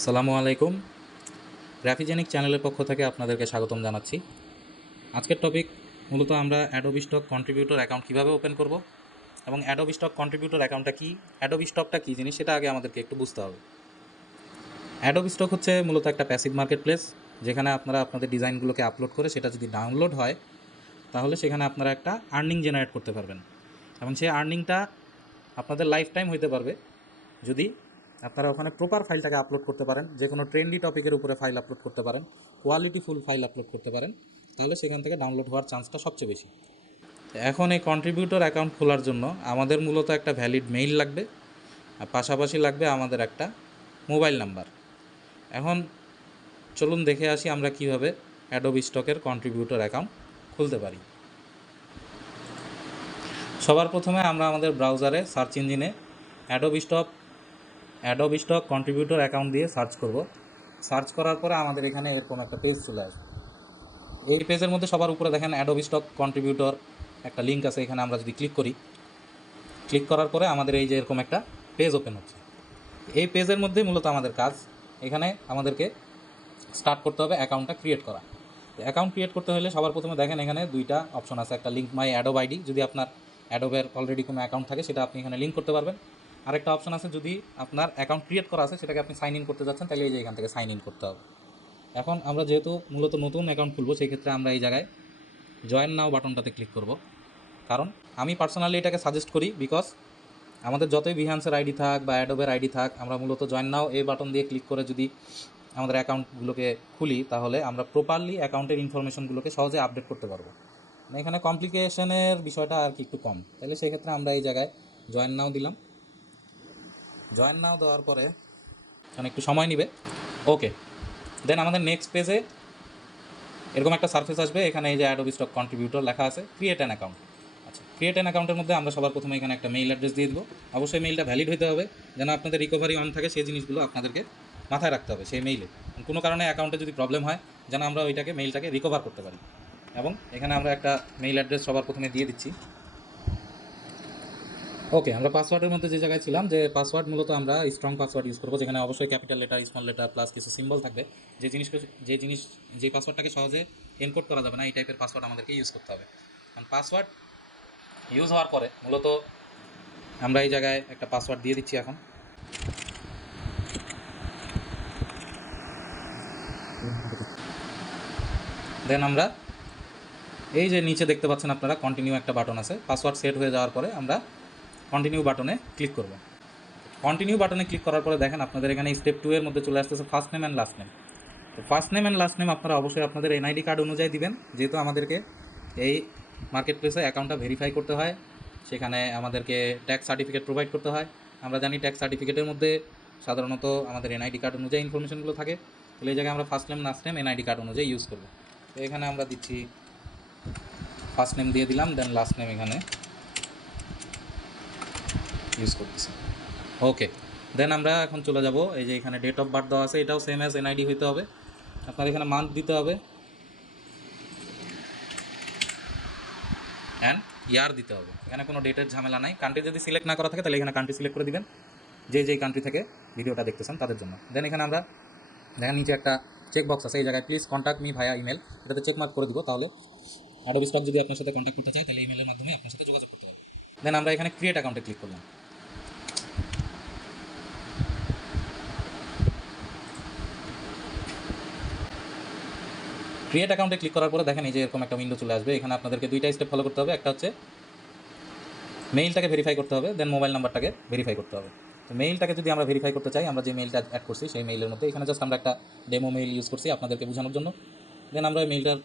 আসসালামু আলাইকুম। গ্রাফিজেনিক চ্যানেলের পক্ষ থেকে আপনাদেরকে স্বাগতম জানাচ্ছি। আজকের টপিক মূলত আমরা অ্যাডোবি স্টক কন্ট্রিবিউটর অ্যাকাউন্ট কীভাবে ওপেন করব এবং অ্যাডোবি স্টক কন্ট্রিবিউটর অ্যাকাউন্টটা কী, অ্যাডোবি স্টকটা কী জিনিস সেটা আগে আমাদেরকে একটু বুঝতে হবে। অ্যাডোবি স্টক হচ্ছে মূলত একটা প্যাসিভ মার্কেট প্লেস, যেখানে আপনারা আপনাদের ডিজাইনগুলোকে আপলোড করে সেটা যদি ডাউনলোড হয় তাহলে সেখানে আপনারা একটা আর্নিং জেনারেট করতে পারবেন এবং সেই আর্নিংটা আপনাদের লাইফ টাইম হইতে পারবে যদি আপনারা ওখানে প্রপার ফাইলটাকে আপলোড করতে পারেন, যে কোনো ট্রেন্ডি টপিকের উপরে ফাইল আপলোড করতে পারেন, কোয়ালিটিফুল ফাইল আপলোড করতে পারেন, তাহলে সেখান থেকে ডাউনলোড হওয়ার চান্সটা সবচেয়ে বেশি। এখন এই কন্ট্রিবিউটর অ্যাকাউন্ট খোলার জন্য আমাদের মূলত একটা ভ্যালিড মেইল লাগবে, আর পাশাপাশি লাগবে আমাদের একটা মোবাইল নাম্বার। এখন চলুন দেখে আসি আমরা কিভাবে অ্যাডোবি স্টকের কন্ট্রিবিউটর অ্যাকাউন্ট খুলতে পারি। সবার প্রথমে আমরা আমাদের ব্রাউজারে সার্চ ইঞ্জিনে অ্যাডোবি স্টক কন্ট্রিবিউটর অ্যাকাউন্ট দিয়ে সার্চ করব। সার্চ করার পরে আমাদের এখানে এরকম একটা পেজ চলে আসবে। এই পেজের মধ্যে সবার উপরে দেখেন অ্যাডোবি স্টক কন্ট্রিবিউটর একটা লিঙ্ক আছে, এখানে আমরা যদি ক্লিক করি, ক্লিক করার পরে আমাদের এই যে এরকম একটা পেজ ওপেন হচ্ছে। এই পেজের মধ্যে মূলত আমাদের কাজ, এখানে আমাদেরকে স্টার্ট করতে হবে অ্যাকাউন্টটা ক্রিয়েট করা। অ্যাকাউন্ট ক্রিয়েট করতে হলে সবার প্রথমে দেখেন এখানে দুইটা অপশন আছে, একটা লিঙ্ক মাই অ্যাডোব আইডি, যদি আপনার অ্যাডোবের অলরেডি কোনো অ্যাকাউন্ট থাকে সেটা আপনি এখানে লিঙ্ক করতে পারবেন। আরেকটা অপশন আছে, যদি আপনার অ্যাকাউন্ট ক্রিয়েট করা আছে সেটাকে আপনি সাইন ইন করতে যাচ্ছেন, তাহলে এই যে এখান থেকে সাইন ইন করতে হবে। এখন আমরা যেহেতু মূলত নতুন অ্যাকাউন্ট খুলবো, সেই ক্ষেত্রে আমরা এই জায়গায় জয়েন নাও বাটনটাতে ক্লিক করব। কারণ আমি পার্সোনালি এটাকে সাজেস্ট করি, বিকজ আমাদের যতই বিহান্সের আইডি থাক বা অ্যাডোবের আইডি থাক, আমরা মূলত জয়েন নাও এই বাটন দিয়ে ক্লিক করে যদি আমাদের অ্যাকাউন্টগুলোকে খুলি, তাহলে আমরা প্রপারলি অ্যাকাউন্টের ইনফরমেশনগুলোকে সহজে আপডেট করতে পারবো। এখানে কমপ্লিকেশনের বিষয়টা আর কি একটু কম, তাহলে সেই ক্ষেত্রে আমরা এই জায়গায় জয়েন নাও দিলাম। জয়েন নাও দেওয়ার পরে এখানে একটু সময় নেবে। ওকে, দেন আমাদের নেক্সট পেজে এরকম একটা সার্ফেস আসবে, এখানে এই যে অ্যাডোবি স্টক কন্ট্রিবিউটর লেখা আছে, ক্রিয়েট অ্যান অ্যাকাউন্ট। আচ্ছা, ক্রিয়েট অ্যান অ্যাকাউন্টের মধ্যে আমরা সবার প্রথমে এখানে একটা মেইল অ্যাড্রেস দিয়ে দেবো। অবশ্যই মেইলটা ভ্যালিড হতে হবে, যেন আপনাদের রিকভারি অন থাকে, সেই জিনিসগুলো আপনাদেরকে মাথায় রাখতে হবে। সেই মেইলে কোনো কারণে অ্যাকাউন্টে যদি প্রবলেম হয়, যেন আমরা ওইটাকে মেইলটাকে রিকভার করতে পারি। এবং এখানে আমরা একটা মেইল অ্যাড্রেস সবার প্রথমে দিয়ে দিচ্ছি। ওকে, আমরা পাসওয়ার্ডের মধ্যে যে জায়গায় ছিলাম, যে পাসওয়ার্ড মূলত আমরা স্ট্রং পাসওয়ার্ড ইউজ করবো, যেখানে অবশ্যই capital letter, small letter plus কিছু সিম্বল থাকবে। যে পাসওয়ার্ডটাকে সহজে এনকোড করা যাবে না, এই টাইপের পাসওয়ার্ড আমাদেরকে ইউজ করতে হবে। কারণ পাসওয়ার্ড ইউজ হওয়ার পরে মূলত আমরা এই জায়গায় একটা পাসওয়ার্ড দিয়ে দিচ্ছি। এখন দেন আমরা এই যে নিচে দেখতে পাচ্ছেন আপনারা কন্টিনিউ একটা বাটন আছে, পাসওয়ার্ড সেট হয়ে যাওয়ার পরে আমরা কন্টিনিউ বাটনে ক্লিক করব। কন্টিনিউ বাটনে ক্লিক করার পরে দেখেন আপনাদের এখানে স্টেপ 2 এর মধ্যে চলে আসতেছে first name and last name. তো first name and last name আপনারা অবশ্যই আপনাদের এনআইডি কার্ড অনুযায়ী দিবেন, যেহেতু আমাদেরকে এই মার্কেট প্লেসে অ্যাকাউন্টটা ভেরিফাই করতে হয়, সেখানে আমাদেরকে ট্যাক্স সার্টিফিকেট প্রোভাইড করতে হয়। আমরা জানি ট্যাক্স সার্টিফিকেটের মধ্যে সাধারণত আমাদের এনআইডি কার্ড অনুযায়ী ইনফরমেশনগুলো থাকে, তাহলে এই জায়গায় আমরা first name last name NID card অনুযায়ী ইউজ করবো। তো এখানে আমরা দিচ্ছি ফার্স্ট নেম দিয়ে দিলাম, দেন লাস্ট নেম এখানে ইউজ করতেছি। ওকে, দেন আমরা এখন চলে যাব, এই যে এখানে ডেট অফ বার্থ দেওয়া আছে, এটাও সেম অ্যাজ এনআইডি হইতে হবে। আপনার এখানে মান্থ দিতে হবে অ্যান্ড ইয়ার দিতে হবে, এখানে কোনো ডেটের ঝামেলা নাই। কান্ট্রি যদি সিলেক্ট না করা থাকে তাহলে এখানে কান্ট্রি সিলেক্ট করে দিবেন, যেই কান্ট্রি থেকে ভিডিওটা দেখতেছেন তাদের জন্য। দেন এখানে আমরা দেখেন নিচে একটা চেক বক্স আছে, এই জায়গায় please contact me via email, এটাতে চেক মার্ক করে দিব, তাহলে অ্যাডোবি স্টক যদি আপনার সাথে কন্ট্যাক্ট করতে চায় তাহলে ইমেলের মাধ্যমে আপনার সাথে যোগাযোগ করতে পারবে। দেন আমরা এখানে ক্রিয়েট অ্যাকাউন্টে ক্লিক করলাম। ক্রিয়েট অ্যাকাউন্টে ক্লিক করার পরে দেখেন এই যে এরকম একটা উইন্ডো চলে আসবে, এখানে আপনাদেরকে দুইটা স্টেপ ফলো করতে হবে। একটা হচ্ছে মেইলটাকে ভেরিফাই করতে হবে, দেন মোবাইল নাম্বারটাকে ভেরিফাই করতে হবে। তো মেইলটাকে যদি আমরা ভেরিফাই করতে চাই, আমরা যে মেইলটা অ্যাড করছি সেই মেইলের মধ্যে এখানে জাস্ট আমরা একটা ডেমো মেইল ইউজ করছি আপনাদেরকে বোঝানোর জন্য। দেন আমরা মেইলটার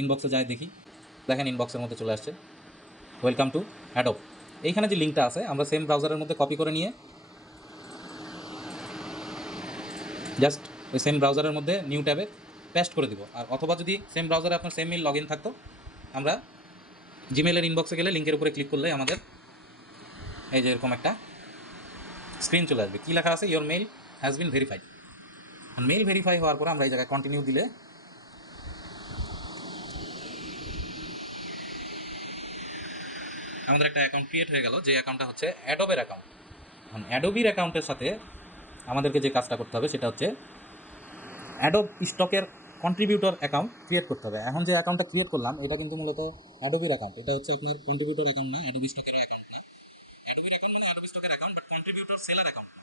ইনবক্সে যাই, দেখি, দেখেন ইনবক্সের মধ্যে চলে আসছে ওয়েলকাম টু অ্যাডোব। এইখানে যে লিঙ্কটা আছে আমরা সেম ব্রাউজারের মধ্যে কপি করে নিয়ে জাস্ট ওই সেম ব্রাউজারের মধ্যে নিউ ট্যাবে পেস্ট করে দিব। আর অথবা যদি সেম ব্রাউজারে আপনার সেম মেইল লগ ইন থাকতো, আমরা জিমেলের ইনবক্সে গেলে লিঙ্কের উপরে ক্লিক করলে আমাদের এই যে এরকম একটা স্ক্রিন চলে আসবে, কী লেখা আছে, your mail has been verified. Mail verify হওয়ার পরে আমরা এই জায়গায় কন্টিনিউ দিলে আমাদের একটা অ্যাকাউন্ট ক্রিয়েট হয়ে গেল, যে অ্যাকাউন্টটা হচ্ছে অ্যাডোবের অ্যাকাউন্ট। এখন অ্যাডোবির অ্যাকাউন্টের সাথে আমাদেরকে যে কাজটা করতে হবে সেটা হচ্ছে অ্যাডোব স্টকের কন্ট্রিবিউটর অ্যাকাউন্ট ক্রিয়েট করতে হবে। এখন যে অ্যাকাউন্টটা ক্রিয়েট করলাম এটা কিন্তু মূলত অ্যাডোবির অ্যাকাউন্ট, এটা হচ্ছে আপনার কন্ট্রিবিউটর অ্যাকাউন্ট না, অ্যাডোবি স্টকের অ্যাকাউন্ট না। অ্যাডোবির অ্যাকাউন্ট মানে অ্যাডোবি স্টকের account, but contributor seller account না।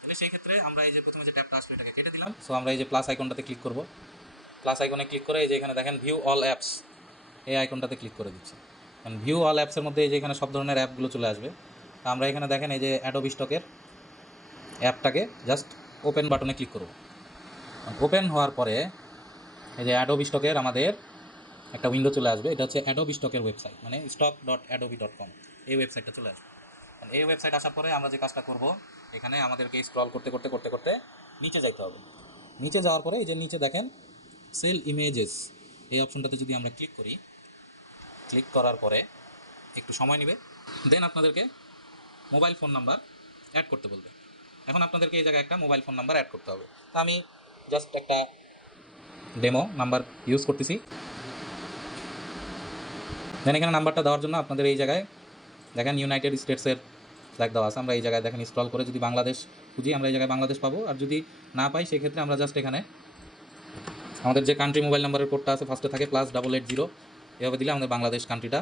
তাহলে সেই ক্ষেত্রে আমরা এই যে প্রথমে যে ট্যাবটা আসলো এটাকে কেটে দিলাম। সো আমরা এই যে প্লাস আইকনটাতে ক্লিক করব। প্লাস আইকনে ক্লিক করে এই যে এখানে দেখেন ভিউ অল অ্যাপস, এই আইকনটাতে ক্লিক করে দিচ্ছি। কারণ ভিউ অল অ্যাপসের মধ্যে এই যে এখানে সব ধরনের অ্যাপগুলো চলে আসবে। তো আমরা এখানে দেখেন এই যে অ্যাডোবি স্টকের অ্যাপটাকে জাস্ট ওপেন বাটনে ক্লিক করব। ওপেন হওয়ার পরে এই যে অ্যাডোবি স্টকের আমাদের একটা উইন্ডো চলে আসবে। এটা হচ্ছে অ্যাডোবি স্টকের ওয়েবসাইট, মানে stock.adobe.com, এই ওয়েবসাইটটা চলে আসবে। এই ওয়েবসাইট আসার পরে আমরা যে কাজটা করব, এখানে আমাদেরকে স্ক্রল করতে করতে করতে করতে নিচে যাইতে হবে। নিচে যাওয়ার পরে এই যে নিচে দেখেন সেল ইমেজেস, এই অপশনটাতে যদি আমরা ক্লিক করি, ক্লিক করার পরে একটু সময় নেবে, দেন আপনাদেরকে মোবাইল ফোন নাম্বার অ্যাড করতে বলবে। এখন আপনাদেরকে এই জায়গায় একটা মোবাইল ফোন নাম্বার অ্যাড করতে হবে। তো আমি জাস্ট একটা ডেমো নাম্বার ইউজ করতেছি। দেন এখানে নাম্বারটা দেওয়ার জন্য আপনাদের এই জায়গায় দেখেন ইউনাইটেড স্টেটসের ফ্ল্যাগ দেওয়া আছে। আমরা এই জায়গায় দেখেন স্ক্রল করে যদি বাংলাদেশ খুঁজি, আমরা এই জায়গায় বাংলাদেশ পাবো। আর যদি না পাই সেক্ষেত্রে আমরা জাস্ট এখানে আমাদের যে কান্ট্রি মোবাইল নাম্বারের কোডটা আছে ফার্স্টে থাকে +880, এভাবে দিলে আমাদের বাংলাদেশ কান্ট্রিটা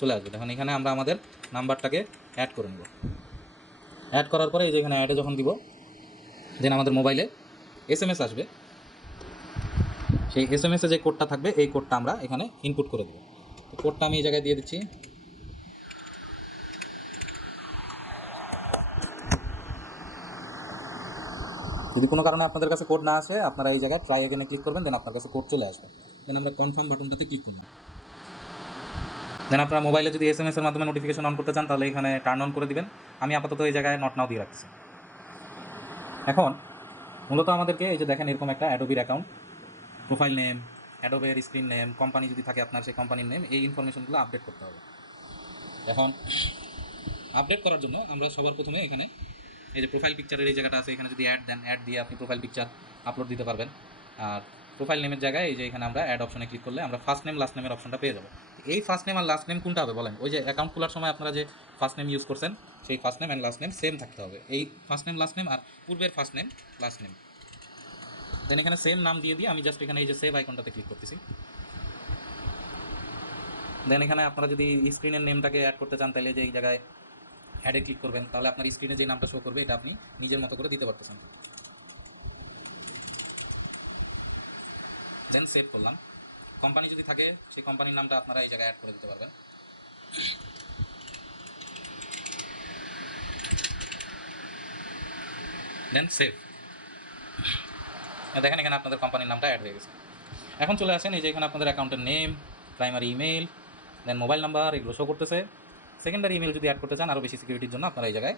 চলে আসবে। দেখুন এখানে আমরা আমাদের নাম্বারটাকে অ্যাড করে নেব। অ্যাড করার পরে এই যে এখানে অ্যাডে যখন দিব, দেন আমাদের মোবাইলে SMS আসবে। সেই SMS এ যে কোডটা থাকবে এই কোডটা আমরা এখানে ইনপুট করে দেবো। তো কোডটা আমি এই জায়গায় দিয়ে দিচ্ছি। যদি কোনো কারণে আপনাদের কাছে কোড না আসে, আপনারা এই জায়গায় ট্রাই এগেনে ক্লিক করবেন, দেন আপনার কাছে কোড চলে আসবে। দেন আমরা কনফার্ম বাটনটাতে ক্লিক করব। দেন আপনারা মোবাইলে যদি SMS এর মাধ্যমে নোটিফিকেশন অন করতে চান তাহলে এখানে টার্ন অন করে দিবেন। আমি আপাতত এই জায়গায় নট নাও দিয়ে রাখছি। এখন মূলত আমাদেরকে এই যে দেখেন এরকম একটা অ্যাডোবির অ্যাকাউন্ট, প্রোফাইল নেম, অ্যাডোবের স্ক্রিন নেম, কোম্পানি যদি থাকে আপনার সেই কোম্পানির নেম, এই ইনফরমেশনগুলো আপডেট করতে হবে। এখন আপডেট করার জন্য আমরা সবার প্রথমে এখানে এই যে প্রোফাইল পিকচারের এই জায়গাটা আছে, এখানে যদি অ্যাড দেন, অ্যাড দিয়ে আপনি প্রোফাইল পিকচার আপলোড দিতে পারবেন। আর প্রোফাইল নেমের জায়গায় এই যে এখানে আমরা অ্যাড অপশনে ক্লিক করলে আমরা ফার্স্ট নেম লাস্ট নেমের অপশনটা পেয়ে যাবো। এই ফার্স্ট নেম আর লাস্ট নেম কোনটা হবে বলেন? ওই যে অ্যাকাউন্ট খোলার সময় আপনারা যে ফার্স্ট নেম ইউজ করছেন সেই first name and last name same থাকতে হবে। এই ফার্স্ট নেম লাস্ট নেম আর পূর্বের ফার্স্ট নেম লাস্ট নেম, দেন এখানে সেম নাম দিয়ে আমি জাস্ট এখানে এই যে সেভ আইকনটাতে ক্লিক করতেছি। দেন এখানে আপনারা যদি স্ক্রিনের নেমটাকে অ্যাড করতে চান তাহলে যে এই জায়গায় অ্যাডে ক্লিক করবেন, তাহলে আপনার স্ক্রিনে যে নামটা শো করবে এটা আপনি নিজের মতো করে দিতে পারতেছেন। দেন সেভ করলাম। কোম্পানি যদি থাকে সেই কোম্পানির নামটা আপনারা এই জায়গায় অ্যাড করে দিতে পারবেন। দেন সেভ। দেখেন এখানে আপনাদের কোম্পানির নামটা অ্যাড হয়ে গেছে। এখন চলে আসেন এই যে এখানে আপনাদের অ্যাকাউন্টের নেম, প্রাইমারি ইমেল, দেন মোবাইল নাম্বার, এগুলো শো করতেছে। সেকেন্ডারি ইমেল যদি অ্যাড করতে চান আরও বেশি সিকিউরিটির জন্য আপনারা এই জায়গায়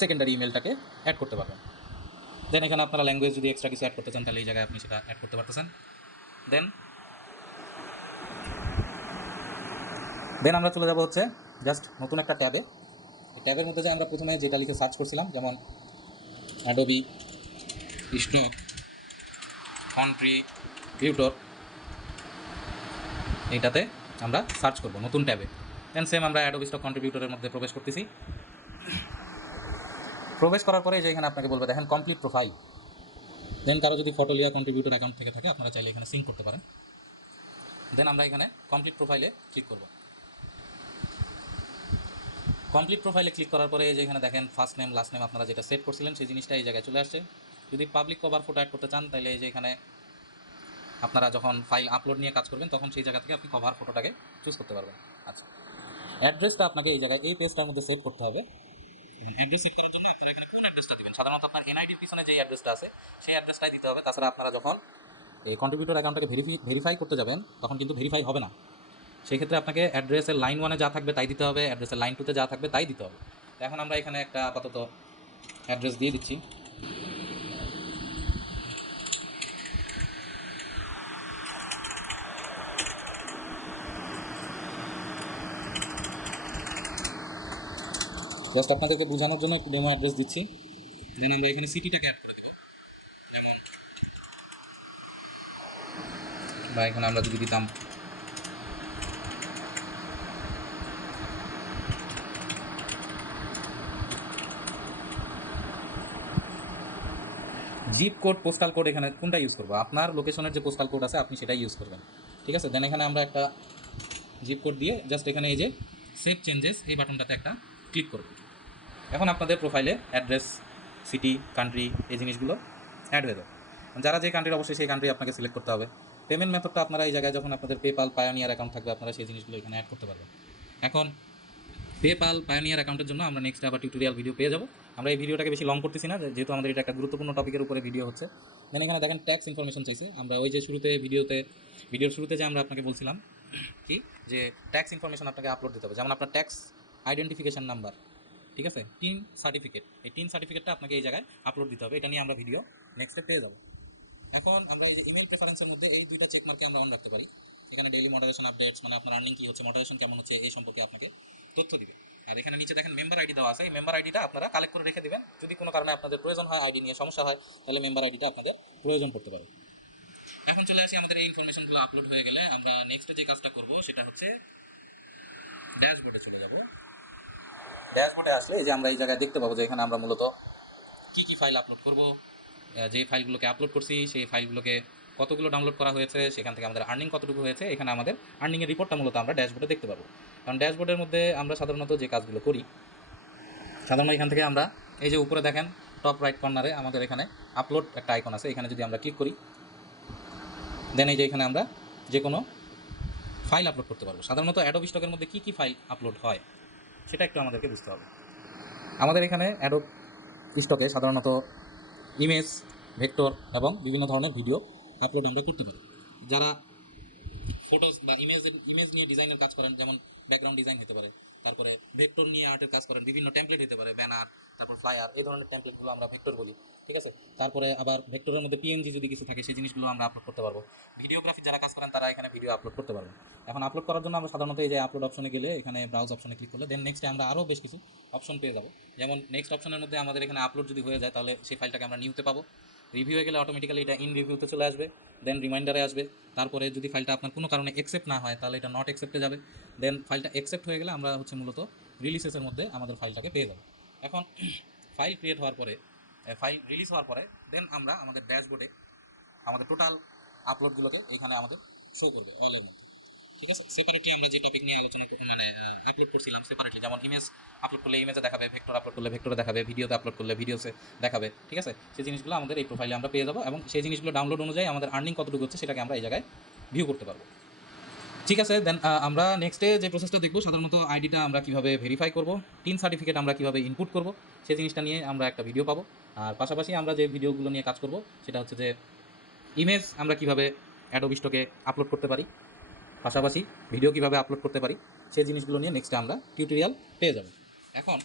সেকেন্ডারি ইমেলটাকে অ্যাড করতে পারবেন। দেন এখানে আপনারা ল্যাঙ্গুয়েজ যদি এক্সট্রা কিছু অ্যাড করতে চান তাহলে এই জায়গায় আপনি সেটা অ্যাড করতে পারতেছেন। দেন আমরা চলে যাব হচ্ছে জাস্ট নতুন একটা ট্যাবে। ট্যাবের মধ্যে যে আমরা প্রথমে যেটা লিখে সার্চ করছিলাম, যেমন অ্যাডোবি স্টক কন্ট্রিবিউটর, এইটাতে আমরা সার্চ করব নতুন ট্যাবে। দেন সেম আমরা অ্যাডোবি স্টক কন্ট্রিবিউটরের মধ্যে প্রবেশ করতেছি। প্রবেশ করার পরে যে এখানে আপনাকে বলবে দেখেন কমপ্লিট প্রোফাইল। দেন কারো যদি ফটোলিয়া কন্ট্রিবিউটর অ্যাকাউন্ট থেকে থাকে আপনারা চাইলে এখানে সিঙ্ক করতে পারেন। দেন আমরা এখানে কমপ্লিট প্রোফাইলে ক্লিক করব। কমপ্লিট প্রোফাইলে ক্লিক করার পরে যে এখানে দেখেন ফার্স্ট নেম লাস্ট নেম আপনারা যেটা সেট করছিলেন সেই জিনিসটা এই জায়গায় চলে আসছে। যদি পাবলিক কভার ফটো অ্যাড করতে চান তাহলে এই যে এখানে আপনারা যখন ফাইল আপলোড নিয়ে কাজ করবেন তখন সেই জায়গা থেকে আপনি কভার ফটোটাকে চুজ করতে পারবেন। আচ্ছা, অ্যাড্রেসটা আপনাকে এই জায়গায় এই পেজটার মধ্যে সেট করতে হবে। অ্যাড্রেস সেট করার জন্য আপনারা এখানে কোন অ্যাড্রেসটা দিবেন, সাধারণত আপনার এনআইডির পিছনে যে অ্যাড্রেসটা আছে সেই অ্যাড্রেসটাই দিতে হবে। তাছাড়া আপনারা যখন এই কন্ট্রিবিউটর অ্যাকাউন্টটাকে ভেরিফাই করতে যাবেন তখন কিন্তু ভেরিফাই হবে না। সেই ক্ষেত্রে আপনাকে অ্যাড্রেসের লাইন 1-এ যা থাকবে তাই দিতে হবে, অ্যাড্রেসের লাইন 2-তে যা থাকবে তাই দিতে হবে। এখন আমরা এখানে একটা আপাতত অ্যাড্রেস দিয়ে দিচ্ছি। জাস্ট আপনাদেরকে বোঝানোর জন্য একটু ডেমো অ্যাড্রেস দিচ্ছি। দেন আমরা এখানে সিটিটাকে অ্যাড করে দেব, বা এখানে আমরা যদি দিতাম জিপ কোড, পোস্টাল কোড এখানে কোনটা ইউজ করবো? আপনার লোকেশনের যে পোস্টাল কোড আছে আপনি সেটাই ইউজ করবেন, ঠিক আছে। দেন এখানে আমরা একটা জিপ কোড দিয়ে জাস্ট এখানে এই যে সেভ চেঞ্জেস এই বাটনটাতে একটা ক্লিক করব। এখন আপনাদের প্রোফাইলে অ্যাড্রেস, সিটি, কান্ট্রি এই জিনিসগুলো অ্যাড হয়ে যাবে। যারা যে কান্ট্রির অবশ্যই সেই কান্ট্রি আপনাকে সিলেক্ট করতে হবে। পেমেন্ট মেথডটা আপনারা এই জায়গায় যখন আপনাদের পেপাল, পায়োনিয়ার অ্যাকাউন্ট থাকবে আপনারা সেই জিনিসগুলো এখানে অ্যাড করতে পারবেন। এখন পেপাল, পায়োনিয়ার অ্যাকাউন্টের জন্য আমরা নেক্সট আবার টিউটোরিয়াল ভিডিও পেয়ে যাবো। আমরা এই ভিডিওটাকে বেশি লং করতেছি না, যেহেতু আমাদের এটা একটা গুরুত্বপূর্ণ টপিকের উপরে ভিডিও হচ্ছে। দেন এখানে দেখেন ট্যাক্স ইনফরমেশন চাইছি আমরা, ওই যে শুরুতে ভিডিওর শুরুতে যে আমরা আপনাকে বলছিলাম কি যে ট্যাক্স ইনফরমেশন আপনাকে আপলোড দিতে হবে, যেমন আপনার ট্যাক্স আইডেন্টিফিকেশন নাম্বার, ঠিক আছে, টিন সার্টিফিকেট, এই টিন সার্টিফিকেটটা আপনাকে এই জায়গায় আপলোড দিতে হবে। এটা নিয়ে আমরা ভিডিও নেক্সটে পেয়ে যাবো। এখন আমরা এই যে ইমেল প্রেফারেন্সের মধ্যে এই দুইটা চেক মার্কে আমরা অন রাখতে পারি। এখানে ডেইলি মডারেশন আপডেটস, মানে আপনার আর্নিং কী হচ্ছে, মডারেশন কেমন হচ্ছে, এই সম্পর্কে আপনাকে তথ্য দিবে। আর এখানে নিচে দেখেন মেম্বার আইডি দেওয়া আছে, এই মেম্বার আইডিটা আপনারা কালেক্ট করে রেখে দিবেন। যদি কোনো কারণে আপনাদের প্রয়োজন হয়, আইডি নিয়ে সমস্যা হয়, তাহলে মেম্বার আইডিটা আপনাদের প্রয়োজন পড়তে পারে। এখন চলে আসি আমাদের এই ইনফরমেশনগুলো আপলোড হয়ে গেলে আমরা নেক্সট যে কাজটা করব সেটা হচ্ছে ড্যাশবোর্ডে চলে যাব। ড্যাশবোর্ডে আসলে এই যে আমরা এই জায়গায় দেখতে পাবো যে এখানে আমরা মূলত কী কী ফাইল আপলোড করব, যে ফাইলগুলোকে আপলোড করছি সেই ফাইলগুলোকে কতগুলো ডাউনলোড করা হয়েছে, সেখান থেকে আমাদের আর্নিং কতটুকু হয়েছে, এখানে আমাদের আর্নিংয়ের রিপোর্টটা মূলত আমরা ড্যাশবোর্ডে দেখতে পাবো। কারণ ড্যাশবোর্ডের মধ্যে আমরা সাধারণত যে কাজগুলো করি, সাধারণত এখান থেকে আমরা এই যে উপরে দেখেন টপ রাইট কর্নারে আমাদের এখানে আপলোড একটা আইকন আছে, এখানে যদি আমরা ক্লিক করি দেন এই যে এখানে আমরা যে কোনো ফাইল আপলোড করতে পারবো। সাধারণত অ্যাডোব স্টকের মধ্যে কী কী ফাইল আপলোড হয় সেটা একটু আমাদেরকে বুঝতে হবে। আমাদের এখানে অ্যাডোব স্টকে সাধারণত ইমেজ, ভেক্টর এবং বিভিন্ন ধরনের ভিডিও আপলোড আমরা করতে পারি। যারা ফটোস বা ইমেজ নিয়ে ডিজাইনের কাজ করেন, যেমন ব্যাকগ্রাউন্ড ডিজাইন হতে পারে, তারপরে ভেক্টর নিয়ে আর্টের কাজ করেন, বিভিন্ন টেমপ্লেট হতে পারে, ব্যানার, তারপর ফ্লায়ার, এই ধরনের টেমপ্লেটগুলো আমরা ভেক্টর বলি, ঠিক আছে। তারপরে আবার ভেক্টরের মধ্যে পিএনজি যদি কিছু থাকে সেই জিনিসগুলো আমরা আপলোড করতে পারবো। ভিডিওগ্রাফি যারা কাজ করেন তারা এখানে ভিডিও আপলোড করতে পারবেন। এখন আপলোড করার জন্য আমরা সাধারণত এই যে আপলোড অপশনে গেলে এখানে ব্রাউজ অপশনে ক্লিক করলে দেন নেক্সটে আমরা আরও বেশ কিছু অপশন পেয়ে যাবো। যেমন নেক্সট অপশনের মধ্যে আমাদের এখানে আপলোড যদি হয়ে যায় তাহলে সেই ফাইলটাকে আমরা নিউতে পাবো। রিভিউ হয়ে গেলে অটোমেটিক্যালি এটা ইন রিভিউতে চলে আসবে, দেন রিমাইন্ডারে আসবে। তারপরে যদি ফাইলটা আপনার কোনো কারণে অ্যাকসেপ্ট না হয় তাহলে এটা নট অ্যাকসেপ্টে যাবে। দেন ফাইলটা অ্যাকসেপ্ট হয়ে গেলে আমরা হচ্ছে মূলত রিলিজেসের মধ্যে আমাদের ফাইলটাকে পেয়ে যাবো। এখন ফাইল ক্রিয়েট হওয়ার পরে, ফাইল রিলিজ হওয়ার পরে দেন আমরা আমাদের ড্যাশবোর্ডে আমাদের টোটাল আপলোডগুলোকে এখানে আমাদের শো করবে অলের মধ্যে, ঠিক আছে। সেপারেটলি আমরা যে টপিক নিয়ে আলোচনা মানে আপলোড করছিলাম সেপারেটলি, যেমন ইমেজ আপলোড করলে ইমেজে দেখাবে, ভেক্টর আপলোড করলে ভেক্টরে দেখাবে, ভিডিওতে আপলোড করলে ভিডিওতে দেখাবে, ঠিক আছে। সেই জিনিসগুলো আমাদের এই প্রোফাইলে আমরা পেয়ে যাবো এবং সেই জিনিসগুলো ডাউনলোড অনুযায়ী আমাদের আর্নিং কতটুকু হচ্ছে সেটাকে আমরা এই জায়গায় ভিউ করতে পারবো, ঠিক আছে। দেন আমরা নেক্সটে যে প্রসেসটা দেখবো, সাধারণত আইডিটা আমরা কীভাবে ভেরিফাই করব, টিন সার্টিফিকেট আমরা কীভাবে ইনপুট করব সেই জিনিসটা নিয়ে আমরা একটা ভিডিও পাবো। আর পাশাপাশি আমরা যে ভিডিওগুলো নিয়ে কাজ করব সেটা হচ্ছে যে ইমেজ আমরা কীভাবে অ্যাডোব স্টকে আপলোড করতে পারি, পাশাপাশি ভিডিও কীভাবে আপলোড করতে পারি সেই জিনিসগুলো নিয়ে নেক্সটে আমরা টিউটোরিয়াল পেয়ে যাব। এখন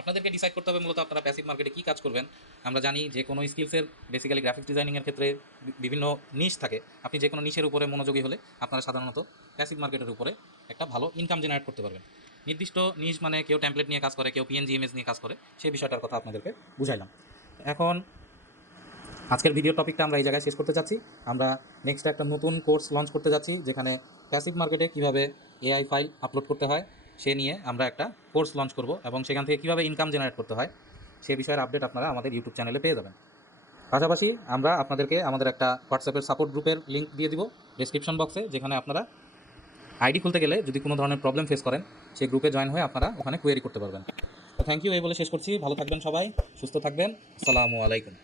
আপনাদেরকে ডিসাইড করতে হবে মূলত আপনারা প্যাসিভ মার্কেটে কী কাজ করবেন। আমরা জানি যে কোনো স্কিলসের বেসিক্যালি গ্রাফিক্স ডিজাইনিংয়ের ক্ষেত্রে বিভিন্ন নিশ থাকে। আপনি যে কোনো নিশের উপরে মনোযোগী হলে আপনারা সাধারণত প্যাসিভ মার্কেটের উপরে একটা ভালো ইনকাম জেনারেট করতে পারবেন। নির্দিষ্ট নিশ মানে কেউ টেমপ্লেট নিয়ে কাজ করে, কেউ পিএনজি ইমেজ নিয়ে কাজ করে, সেই বিষয়টার কথা আপনাদেরকে বুঝাইলাম। এখন আজকের ভিডিও টপিকটা আমরা এই জায়গায় শেষ করতে চাচ্ছি। আমরা নেক্সট একটা নতুন কোর্স লঞ্চ করতে যাচ্ছি যেখানে প্যাসিভ মার্কেটে কীভাবে এআই ফাইল আপলোড করতে হয় সে নিয়ে আমরা একটা কোর্স লঞ্চ করব এবং সেখান থেকে কীভাবে ইনকাম জেনারেট করতে হয় সে বিষয়ের আপডেট আপনারা আমাদের ইউটিউব চ্যানেলে পেয়ে যাবেন। পাশাপাশি আমরা আপনাদেরকে আমাদের একটা হোয়াটসঅ্যাপের সাপোর্ট গ্রুপের লিঙ্ক দিয়ে দিব ডেসক্রিপশন বক্সে, যেখানে আপনারা আইডি খুলতে গেলে যদি কোনো ধরনের প্রবলেম ফেস করেন সেই গ্রুপে জয়েন হয়ে আপনারা ওখানে কোয়েরি করতে পারবেন। তো থ্যাংক ইউ, এই বলে শেষ করছি। ভালো থাকবেন সবাই, সুস্থ থাকবেন। আসসালামু আলাইকুম।